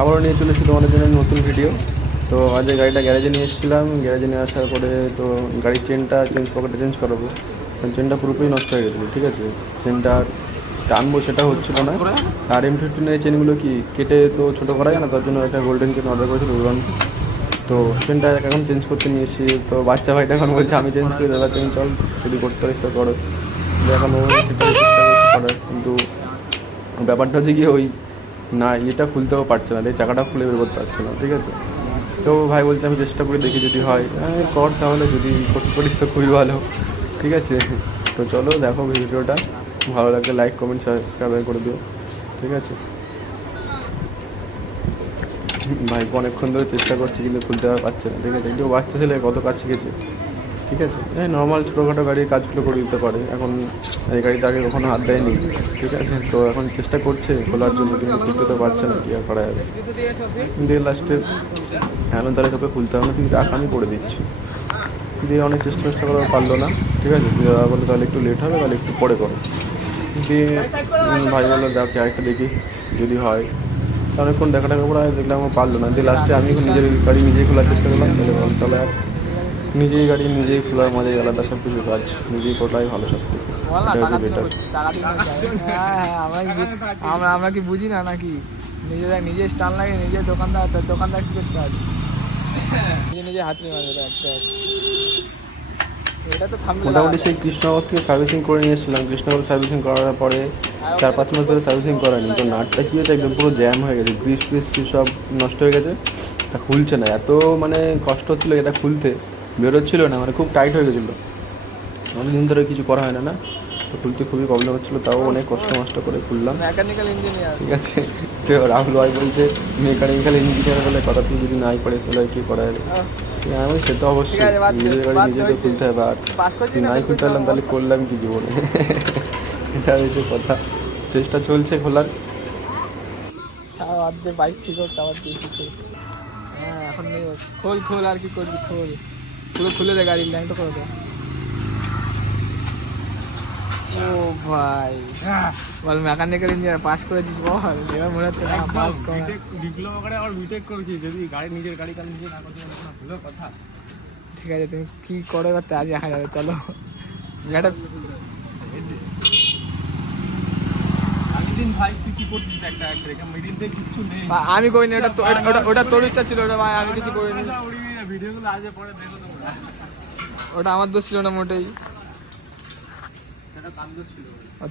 আবারও নিয়ে চলে এসেছি তোমাদের জন্য নতুন ভিডিও। তো আজ গাড়িটা গ্যারেজে নিয়ে এসেছিলাম, গ্যারেজে নিয়ে আসার পরে তো গাড়ির চেনটা পকেটে চেঞ্জ করাবো। চেনটা পুরোপুরি নষ্ট হয়ে গেছিলো, ঠিক আছে। চেনটা টানবো সেটা হচ্ছিলো না। আর M15 এই চেনগুলো কি কেটে তো ছোটো করা যায় না, তার জন্য একটা গোল্ডেন চেন অর্ডার করেছিল রোলন। তো চেনটা এখন চেঞ্জ করতে নিয়ে এসেছি। তো বাচ্চা ভাইটা এখন বলছে আমি চেঞ্জ করি, দাদা চেন চল যদি করতে পারিস তো করো। এখন ও সেটা চেষ্টা করছে করার, কিন্তু ব্যাপারটা হচ্ছে কি ওই না এটা খুলতেও পারছে না, এই চাকাটা খুলে বের করতে পারছে না, ঠিক আছে। তো ভাই বলছে আমি চেষ্টা করে দেখি যদি হয় কর, তাহলে যদি করতে পারিস তো খুবই ভালো, ঠিক আছে। তো চলো দেখো ভিডিওটা, ভালো লাগলে লাইক কমেন্ট সাবস্ক্রাইব করে দিও, ঠিক আছে। ভাই অনেকক্ষণ ধরে চেষ্টা করছি কিন্তু খুলতে পারছে না, ঠিক আছে। একটু বাচ্চা ছেলে কত কাজ শিখেছে, ঠিক আছে। নর্মাল ছোটোখাটো গাড়ির কাজগুলো করে দিতে পারে, এখন এই গাড়িতে আগে কখনো হাত দেয়নি, ঠিক আছে। তো এখন চেষ্টা করছে খোলার জন্য, কিন্তু খুলতে তো পারছে না, কি আর করা যাবে। দিয়ে লাস্টে এখন তাহলে তোকে খুলতে হবে না, তুই রাখ আমি করে দিচ্ছি। দিয়ে অনেক চেষ্টা করা পারলো না, ঠিক আছে। দিয়ে দাদা বললো তাহলে একটু লেট হবে, তাহলে একটু পরে করো। দিয়ে ভাই বললো দেখে আরেকটা দেখি যদি হয়। অনেকক্ষণ দেখা করে দেখলাম আমার পারলো না। দিয়ে লাস্টে আমি নিজের গাড়ি নিজেই খোলার চেষ্টা করলাম, তাহলে আর নিজেই গাড়ি নিজেই খোলার মজাই আলাদা, সব কিছু কাজ নিজেই করাই ভালো সব থেকে। আমরা কি বুঝি না নাকি? নিজে স্টান লাগে, নিজের দোকানদার কি করতে হবে, নিজে হাত নিয়ে মারবে। মোটামুটি সেই কৃষ্ণনগর থেকে সার্ভিসিং করে নিয়ে এসেছিলাম। কৃষ্ণনগর সার্ভিসিং করার পরে 4-5 মাস ধরে সার্ভিসিং করায়নি। তো নাটটা কী হয়েছে একদম পুরো জ্যাম হয়ে গেছে, গ্রিস সব নষ্ট হয়ে গেছে, তা খুলছে না। এত মানে কষ্ট হচ্ছিলো এটা খুলতে, বেরোচ্ছিলো না, মানে খুব টাইট হয়ে গেছিলো। অনেকদিন ধরে কিছু করা হয় না, তো খুলতে খুবই প্রবলেম হচ্ছিলো। তাও অনেক কষ্ট করে খুললাম, মেকানিক্যাল ইঞ্জিনিয়ার, ঠিক আছে। তো রাহুল ভাই বলছে মেকানিক্যাল ইঞ্জিনিয়ার বলে কথা, তুই যদি নাই পারিস তাহলে কী করা যাবে। আমি সে তো অবশ্যই নিজের গাড়ি নিজে তো খুলতে হবে, আর নাই খুলতে পারলাম তাহলে করলাম কি জীবনে। এটা হয়েছে কথা, চেষ্টা চলছে খোলার। বাইক ঠিক করতে আবার হ্যাঁ এখন খোল আর কি করবি, পুরো খুলে দে গাড়ি ল্যান্ড করে দে। ও ভাই বল মেকানিক্যাল ইঞ্জিনিয়ার পাস করেছিস বল, এবার মনে হচ্ছে না পাস করে ডিপ্লোমা করে আবার বিটেক করেছি। যদি নিজের গাড়ি কাল নিজে না করতে পারলে না ভালো কথা। ঠিক আছে তুমি কি করো এবার আজ দেখা যাবে, চলো। আমি করিনি, ওটা তোর ইচ্ছা ছিল, ওটা ভাই আমি কিছু করিনি। ভিডিওগুলো আজকে পরে দেখো তোমরা, ওটা আমার দোষ ছিল না মোটেই,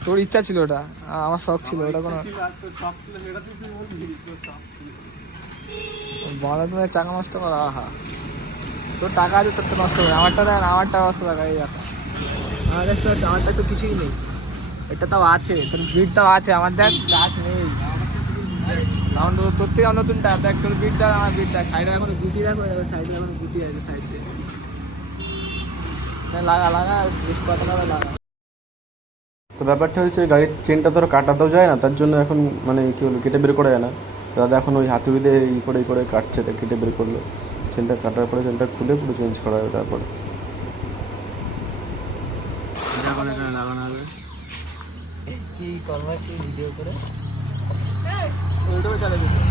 তোর ইচ্ছা ছিল, ওটা আমার শখ ছিল। ওটা কোনো বলা তুমি চাকা নষ্ট করা, আহা তোর টাকা আছে তোর তো নষ্ট করে, আমারটা দেখ, আমারটা অবস্থা দেখা এই দেখো। আমারটা তো কিছুই নেই, এটা তাও আছে, তোর বিটটাও আছে, আমার দেখ চার্জ নেই। কারণ তোর থেকে নতুনটা দেখ, তোর বিট দেখ আমার বিট দেখ, সাইডে এখন গুটি দেখো, সাইডে এখন গুটি আছে সাইড দিয়ে। লাগা বেশ কথা লাগা। তো ব্যাপারটা হচ্ছে ওই গাড়ির চেনটা ধরো কাটাতেও যায় না, তার জন্য এখন মানে কী হলো কেটে বের করা যায় না। দাদা এখন ওই হাতুড়ি দিয়ে করে কাটছে, তা কেটে বের করলো। চেনটা কাটার পরে চেনটা খুলে পুরো চেঞ্জ করা হবে তারপরে। লাগানো হবে কি করবা, কি ভিডিও করে ওইটাও চালিয়ে দিচ্ছে।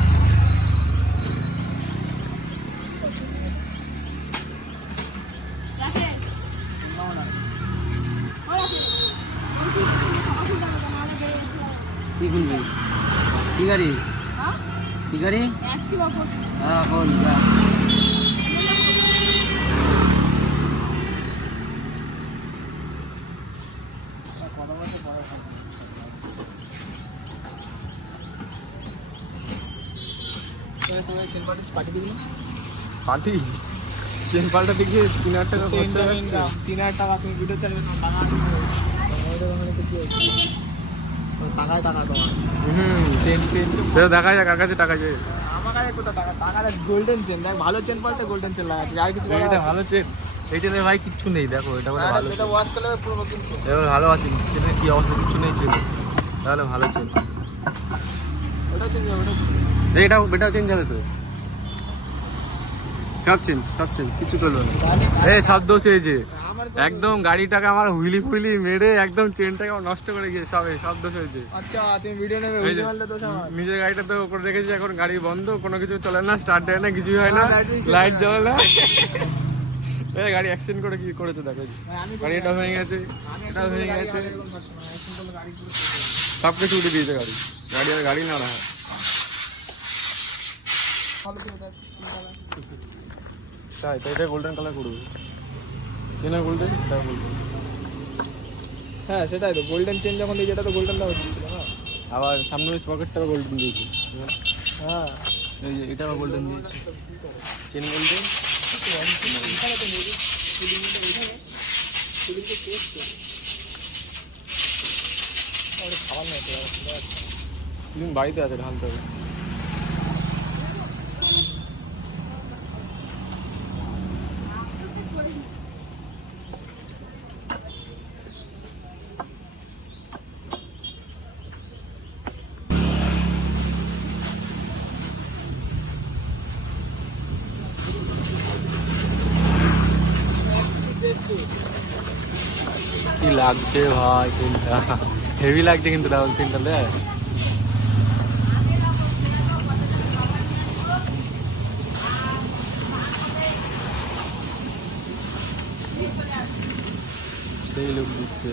কি খুলবি, কি গাড়ি, কি গাড়ি? হ্যাঁ বল যা। পার্টি চেন পাল্টা দেখে 3,000 টাকা খরচা হচ্ছে। 3,000 টাকা তুমি ভিডিও চালিয়ে টাকা তোমার চেন দেখা যাক কার কাছে টাকা যায়। আমার কাছে কোথাও টাকা গোল্ডেন চেন দেখ, ভালো চেন পাল্টে গোল্ডেন চেন লাগাচ্ছি, আর কিছু ভালো চেন, এই চেনে ভাই কিচ্ছু নেই, দেখো এটা বলে ভালো, এটা ওয়াশ করলে পুরো নতুন চেন, এবার ভালো আছে চেনের কি অবস্থা, কিচ্ছু নেই চেন, তাহলে ভালো চেন। ওটা চেঞ্জ হবে, এটাও চেঞ্জ হবে তো, সব চেঞ্জ কিছু করলো না। সব দোষ হয়েছে একদম, গাড়িটাকে আমার হুইলি ফুইলি মেরে একদম চেনটাকে আমার নষ্ট করে গিয়ে সব দোষ হয়েছে। আচ্ছা তুমি ভিডিও নেবে, এই যে, নিজের গাড়িটা তো করে রেখেছি, এখন গাড়ি বন্ধ, কোনো কিছু চলে না, স্টার্ট দেয় না, কিছুই হয় না, লাইট জ্বলে না। গাড়ি অ্যাক্সিডেন্ট করে কি করেছে দেখো, গাড়িটা ভেঙে গেছে, এটা ভেঙে গেছে, সব কিছু উঠে দিয়েছে গাড়ি। গাড়ি আর গাড়ি না রাখা। তাই তো এটা গোল্ডেন কালার করবে, চেনা গোল্ডেন, এটা গোল্ডেন। হ্যাঁ সেটাই তো, গোল্ডেন চেন যখন দিয়েছে এটা তো গোল্ডেন দেওয়া হচ্ছিল না। আবার সামনে স্পকেটটাও গোল্ডেন দিয়েছে। হ্যাঁ এই যে এটাও গোল্ডেন দিয়েছে, চেন গোল্ডেন। খাবার নেই তুমি বাড়িতে আছে, ঢালতে হবে। কি লাগছে ভাই চেনটা, হেভি লাগছে কিন্তু ডাবল চেনটা দেখ। সেই লোক দিচ্ছে।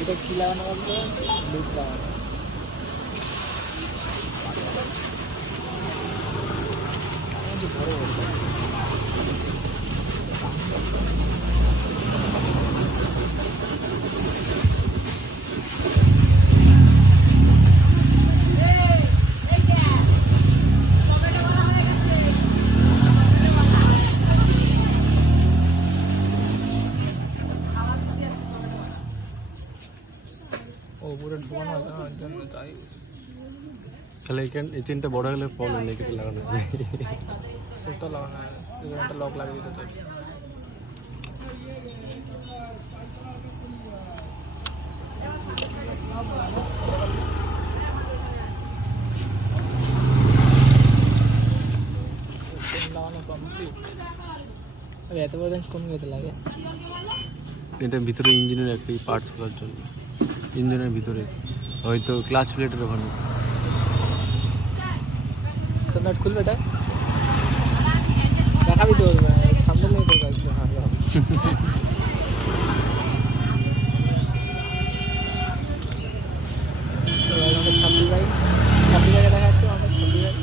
এটা কি লাগানো বলতো, বিক লাগানো। ও পুরো ঢোকানো আছে না, ওর জন্য তাই। তাহলে এই চেনটা বড় হলে প্রবলেম নেই, কেটে লাগানো যাবে। ছোটটা লাগানো হয়, একটা লক লাগিয়ে দিতে চাই। লাগানো কমপ্লিট। এত বড় রেঞ্জ কম যেতে লাগে। এটা ভিতরে ইঞ্জিনের একটা পার্টস খোলার জন্য, ইঞ্জিনের ভিতরে হয়তো ক্লাচ প্লেটের ওখানে। তো নাট খুলবে এটা, দেখাবি তো সামনে নিয়ে তোর কাছে। আমাদের 26 বাইক দেখা যাচ্ছে, আমাদের 26 বাইক।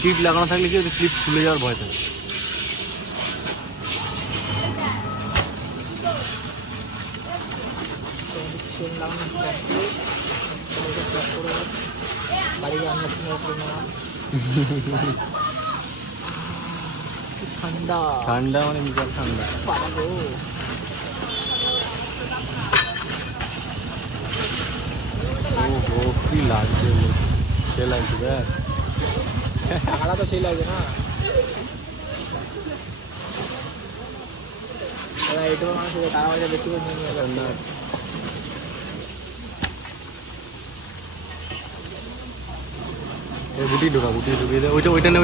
সিট লাগানো থাকলে কি স্লিপ খুলে যাওয়ার ভয় থাকে। চেন লাগানো কমপ্লিট, বাড়ি রান্না ঠান্ডা ঠান্ডা মানে বিশাল ঠান্ডা। পাবো ও কি লাগছে, সে লাগছে দেখ, টাকাটা তো সেই লাগবে না। এইটুকু মানুষ টাকা পয়সা বেশি করে নিয়ে নিয়ে যাবে না। গুটি ঢুকিয়ে দে, ওইটা নে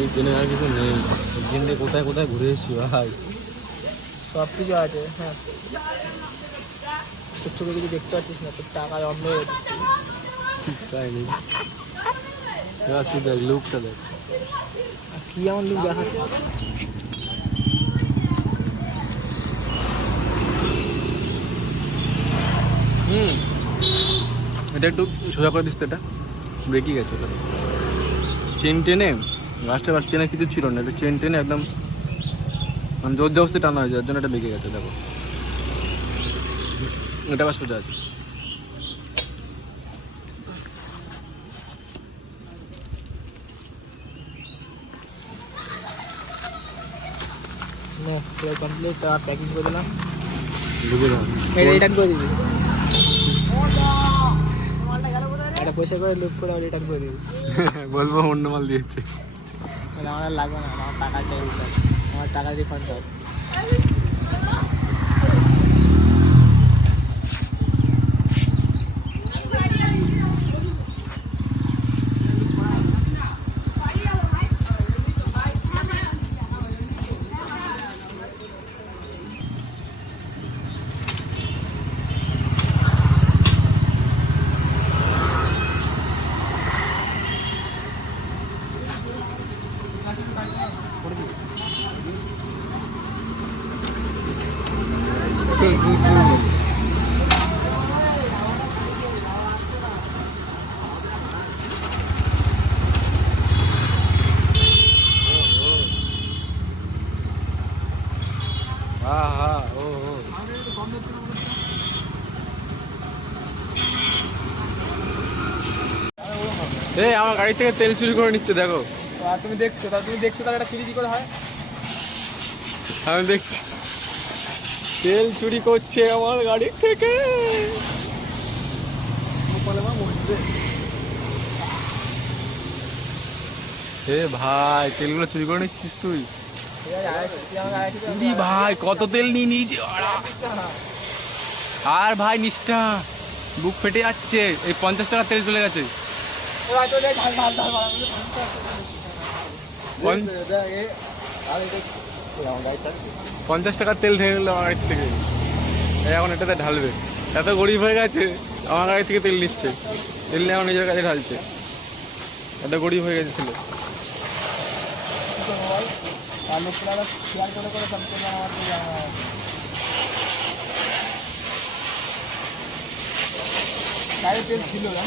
এই ট্রেনে আর কিছু নেই, ট্রেনে কোথায় ঘুরে এসেছি ভাই। সব কিছু আছে, হ্যাঁ ছোট ছোট কিছু দেখতে পাচ্ছিস না, তোর টাকায় অন্ধ হয়ে যাচ্ছে। তাই নেই, তুই দেখ লুকটা দেখ, কি এমন লুক দেখাচ্ছে। এটা একটু সোজা করে দিস তো, এটা ব্রেকই গেছে। ওটা চেন টেনে গাছটা চেনে কিছু ছিল না, এটা চেন টেনে একদম মানে জোর জবস্তি টানা হয়েছে, যার জন্য এটা বেঁকে গেছে দেখো। এটা বাস সোজা আছে। কমপ্লিট, প্যাকিং করে দিলাম, ঢুকে দাও। রিটার্ন করে দিবি, একটা পয়সা করে লুপ করে রিটার্ন করে দিবি। বলবো অন্য মাল দিয়েছে। আমার আর লাগবে না, আমার টাকা চাই, আমার টাকা রিফান্ড হবে। হ্যাঁ হ্যাঁ, ও ও এই আমার গাড়ি থেকে তেল চুরি করে নিচ্ছে দেখো। তুমি দেখছো তাহলে এটা চুরি কি করে হয়? আমি দেখছি তেল চুরি করছে আমার গাড়ি থেকে। এ ভাই তেলগুলো চুরি করে নিচ্ছিস তুই? চুরি ভাই, কত তেল নিয়ে নিয়েছে ওরা। আর ভাই নিষ্ঠা, বুক ফেটে যাচ্ছে। এই 50 টাকা তেল চলে গেছে। 50 টাকার তেল ঢেলে গেল আমার গাড়ি থেকে। এই এখন এটাতে ঢালবে। এত গরিব হয়ে গেছে, আমার গাড়ি থেকে তেল নিচ্ছে, তেল নিয়ে এখন নিজের কাছে ঢালছে। এত গরিব হয়ে গেছে ছেলে। গাড়ির তেল ছিল না।